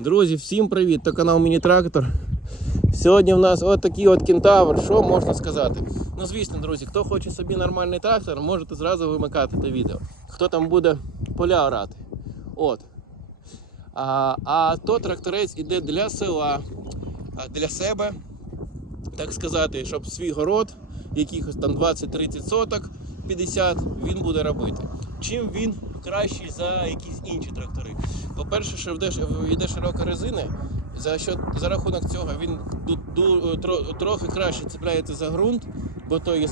Друзі, всім привіт! То канал Міні-Трактор. Сьогодні в нас отакий от кентавр. Що можна сказати? Ну, звісно, друзі, хто хоче собі нормальний трактор, можете зразу вимикати те відео. Хто там буде поля орати. От. А, а то тракторець іде для села, для себе, так сказати, щоб свій город, якихось там 20-30 соток, 50, він буде робити. Чим він кращий за якісь інші трактори? По-перше, що йде, широка резина, за, що, за рахунок цього він трохи краще цепляється за ґрунт, бо то є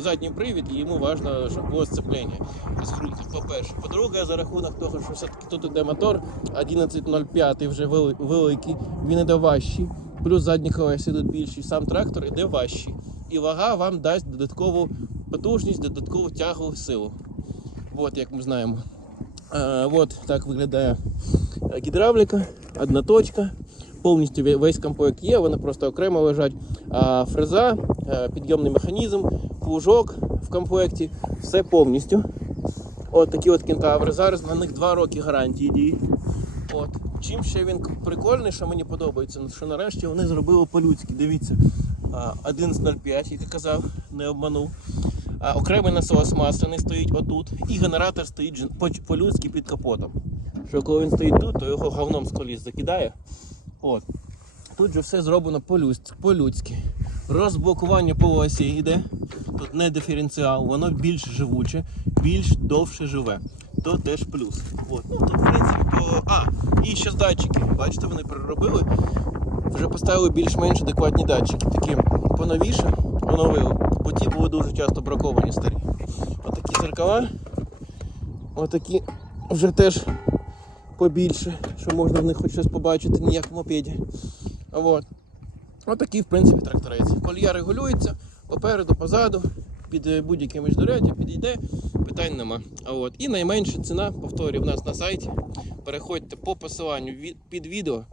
задній привід, і йому важливо, щоб було сцеплення з ґрунтом. По-перше. По-друге, за рахунок того, що все-таки тут іде мотор 11.05 вже великий, він іде важчий, плюс задні колеса йдуть більші, сам трактор іде важчий. І вага вам дасть додаткову потужність, додаткову тягову силу. От як ми знаємо. Е, от так виглядає е, гідравліка, одна точка. Повністю весь комплект є, вони просто окремо лежать. А фреза, е, підйомний механізм, плужок в комплекті, все повністю. От такі от кентаври. Зараз на них 2 роки гарантії дії. От. Чим ще він прикольний, що мені подобається, що нарешті вони зробили по-людськи. Дивіться, а, 11.05, як я казав, не обманув. Окремий насос масляний стоїть отут, і генератор стоїть по- по-людськи під капотом. Що коли він стоїть тут, то його говном з коліс закидає. От. Тут же все зроблено по-людськи. Розблокування по осі йде. Тут не диференціал, воно більш живуче, більш довше живе. То теж плюс. От. Ну, тут, в принципі, по. А, і ще датчики. Бачите, вони переробили. Вже поставили більш-менш адекватні датчики. Такі поновіше оновили, бо ті були дуже часто браковані старі. Отакі зеркала. Отакі вже теж побільше, що можна в них хоч щось побачити, не як в мопеді. От. Отакий, в принципі, тракторець. Колія регулюється попереду, позаду, під е, будь-яке міждуряддя підійде, питань нема. От. І найменша ціна, повторюю, в нас на сайті. Переходьте по посиланню під відео.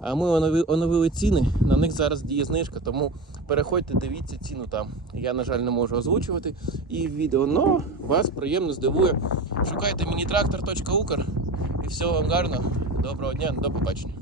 А ми онови- оновили ціни, на них зараз діє знижка, тому переходьте, дивіться ціну там. Я, на жаль, не можу озвучувати і відео, але вас приємно здивує. Шукайте мінітрактор.укр і всього вам гарного. Доброго дня, до побачення.